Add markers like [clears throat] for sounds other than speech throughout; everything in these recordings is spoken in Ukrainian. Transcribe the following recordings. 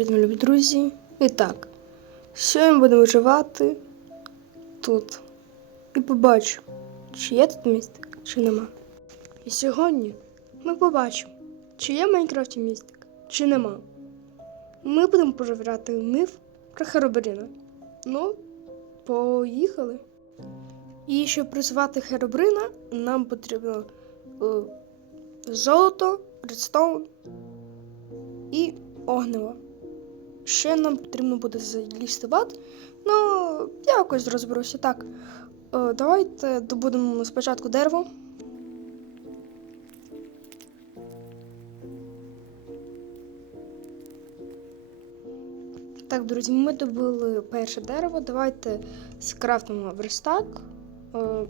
Привіт, мої любі друзі. І так, сьогодні будемо виживати тут. І побачу, чи є тут містик, чи нема. І сьогодні ми побачимо, чи є в Майнкрафті містик, чи нема. Ми будемо перевіряти міф про Херобріна. Ну, поїхали. І щоб призвати Херобрина, нам потрібно е, золото, редстоун і огнево. Ще нам потрібно буде залізти в. Ну, я якось розберуся. Так, е, давайте добудемо спочатку дерево. Так, друзі, ми добили перше дерево. Давайте скрафтимо верстак. Е,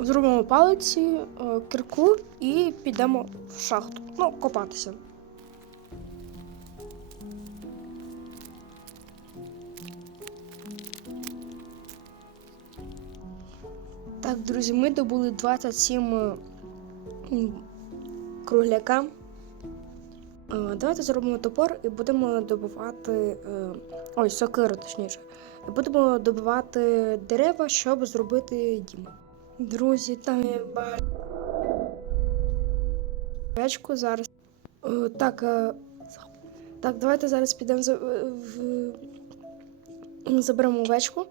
Зробимо палиці, е, кирку і підемо в шахту. Ну, копатися. Так, друзі, ми добули 27 е, кругляка. Е, Давайте зробимо топор і будемо добувати. е, Ой, сокиру, точніше. Будемо добувати дерева, щоб зробити дім. Друзі, там я бачу. Овечку зараз. Так, так, давайте зараз підемо в... заберемо овечку.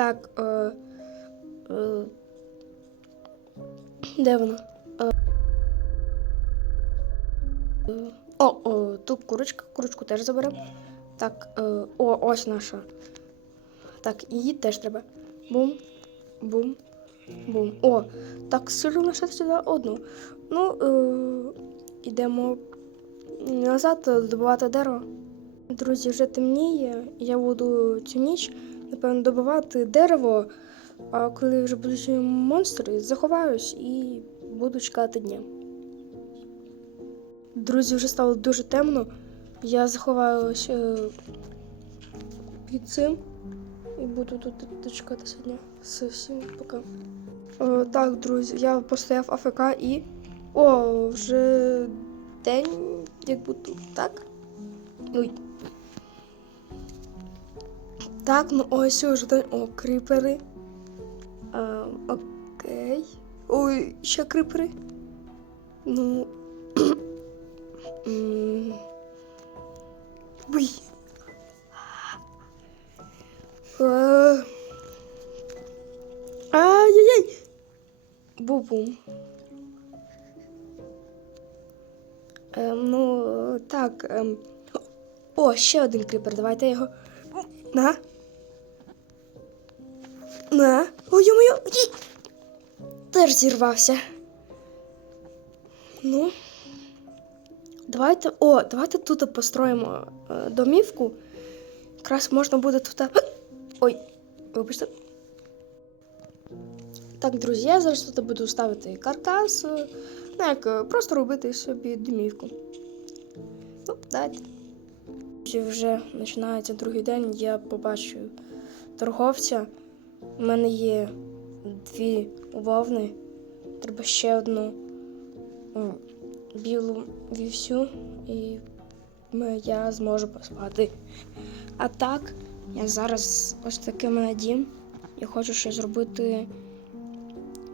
Так. Е, е, де вона? Е, о, о, тут курочка. Курочку теж заберемо. Так, е, о, ось наша. Так, її теж треба. Бум, бум, бум. О, так, сиру лишити сюди одну. Ну, е, йдемо назад добувати дерево. Друзі, вже темніє. Я буду цю ніч, напевно, добувати дерево. А коли вже будуть монстри, заховаюсь і буду чекати дня. Друзі, вже стало дуже темно. Я заховаюсь е, під цим. І буду тут дочекатися дня. Все, всім пока. О, так, друзі, я постояв АФК і. О, вже день, як будто так. Ой. Так, ну ось уже. О, кріпери. А, окей. Ой, ще кріпери. Ну. [clears throat] Ой. Е, Ай-яй-яй! Бу-бум. Ем, ну, так. Ем. О, ще один кріпер. Давайте його. На. На. Ой, йо-моє. Теж зірвався. Ну. Давайте. О, давайте тут построїмо е, домівку. Якраз можна буде тут. Ой, вибачте. Так, друзі, я зараз тут буду ставити каркас. е, Ну, як е, просто робити собі домівку. Ну, давайте. Вже починається другий день, я побачу торговця. У мене є дві вовни. Треба ще одну білу вівсю, і я зможу поспати. А так, я зараз ось такий в мене дім. Я хочу ще зробити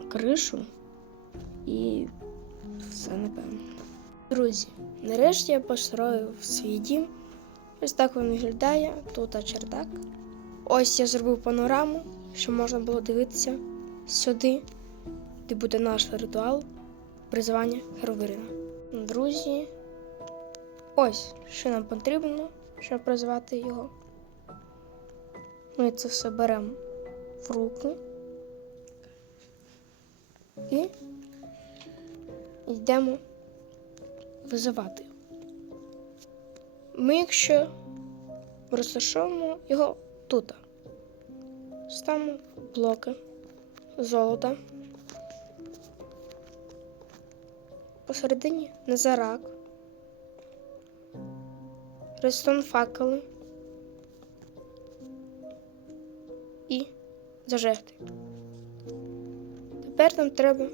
кришу і все напевно. Друзі, нарешті я построїв свій дім. Ось так він виглядає. Тут чердак. Ось я зробив панораму, щоб можна було дивитися сюди, де буде наш ритуал призвання Херовирина. Друзі, ось що нам потрібно, щоб призвати його. Ми це все беремо в руки і йдемо визивати. Ми, якщо розташуємо його тут, ставимо блоки золота. Посередині незарак, рестон факели і зажегти. Тепер нам треба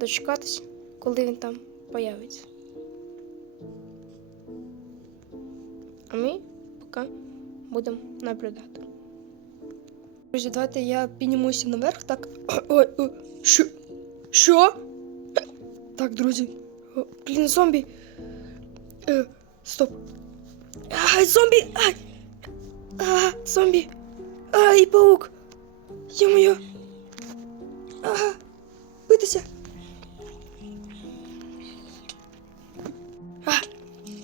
дочекатися, коли він там появиться. А ми поки будемо наблюдати. Друзі, давайте я піднімуся наверх, так. [clears throat] Ой, ой, що? Так, друзі. О, Блін, зомбі. Е, стоп. Ай, зомбі! Ай! А, зомбі! Ай, паук! Ё-моё! Ага! Битися! А!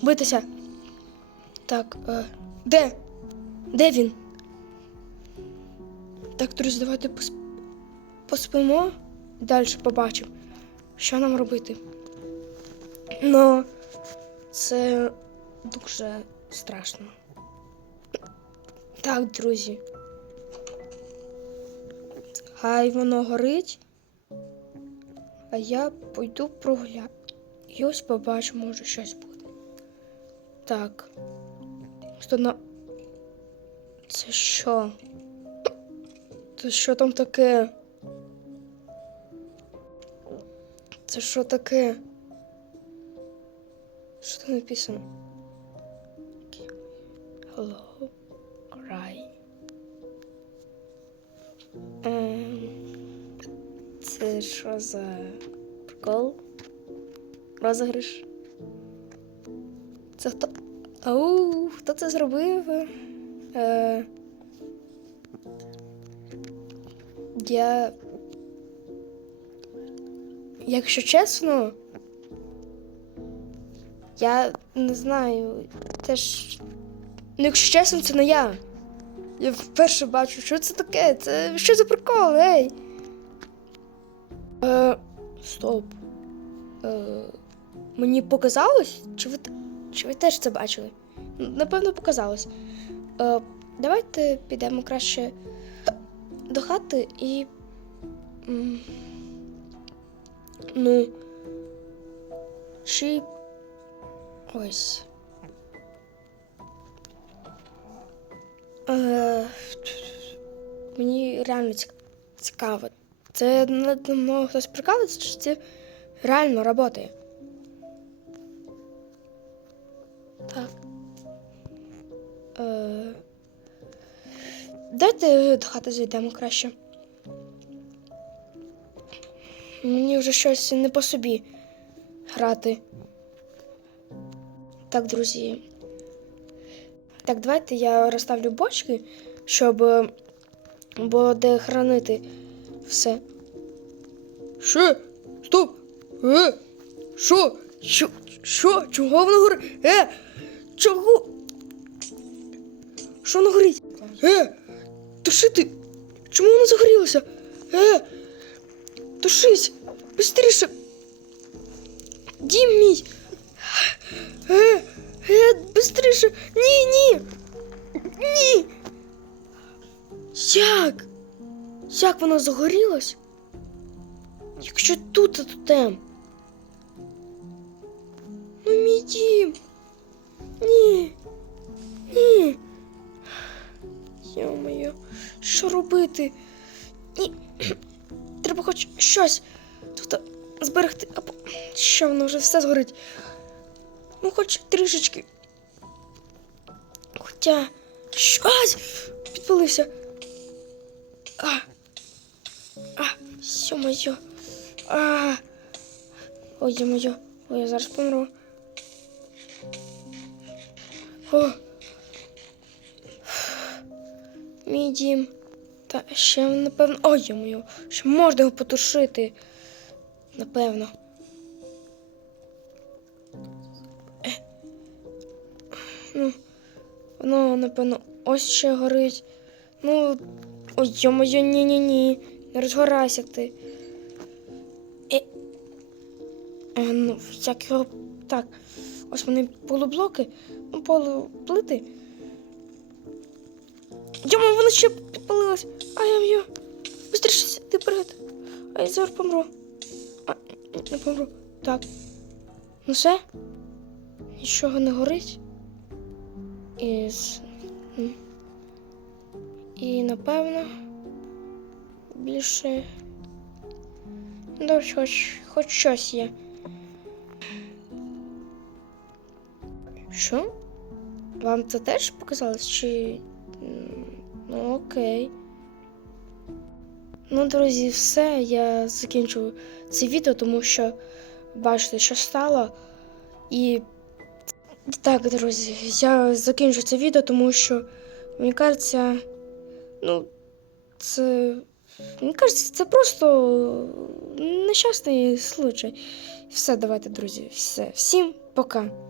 Битися! Так, е, де? Де він? Так, друзі, давайте пос... поспимо далі побачимо, що нам робити. Ну, це дуже страшно. Так, друзі. Хай воно горить, а я пойду прогуляю. І ось побачу, може щось буде. Так. Хто на. Це що? Це що там таке? Це що таке? Що там написано? Hello, cry. Ем, Це що за прикол? Розіграш? Це хто? Ау, хто це зробив? Е, я. Якщо чесно, я не знаю. Це ж. Ну, якщо чесно, це не я. Я вперше бачу, що це таке? Це що за прикол, ей? Е, стоп. Е, мені показалось? Чи ви, чи ви теж це бачили? Напевно, показалось. Е, давайте підемо краще до хати і. Ну. Чи. Ось. Е, мені реально цікаво. Це надо мною хтось прикалується, чи це реально працює? Так. Е, дайте до хати зайдемо краще. Мені вже щось не по собі грати. Так, друзі. Так, давайте я розставлю бочки, щоб е, було де хранити все. Що? Стоп! Е? Що? Що? Чого воно горить? Е? Чого? Що воно горить? Е? Тушити! Чому воно загорілося? Е? Тушись! Быстріше! Дім мій! Е? Е, быстріше! Ні, ні! Ні! Як? Як воно загорілось? Якщо тут, то тем. Ну, мій дім. Ні. що робити? Ні. [clears throat] Треба хоч щось тут зберегти. Або що воно вже все згорить. Ну, хоч трішечки. Хоча. Щось підпалився. А. А, ё-моё. А. Ой, ё-моё. Ой, я зараз помру. О. Мій дім. Та ще, напевно. Ой, ё-моё. Ще можна його потушити. Напевно. Е. Ну, воно, напевно, ось ще горить. Ну, ой, ё-моё, ні-ні-ні. Не розгорайся ти. Е. Е, ну, як його. Так. Ось вони полублоки, ну, полуплити. Йома, воно ще підпалилось. Ай, ям йо. Быстріше, ти. А я зараз помру. А, не помру. Так. Ну все. Нічого не горить. І, і напевно більше. Ну, хоч, хоч щось є. Що? Вам це теж показалось? Чи. Окей. Ну, друзі, все. Я закінчу це відео, тому що бачите, що стало. І так, друзі, я закінчу це відео, тому що мені кажеться, ну, це. Мені кажеться, це просто нещасний случай. Все, давайте, друзі, все. Всім пока.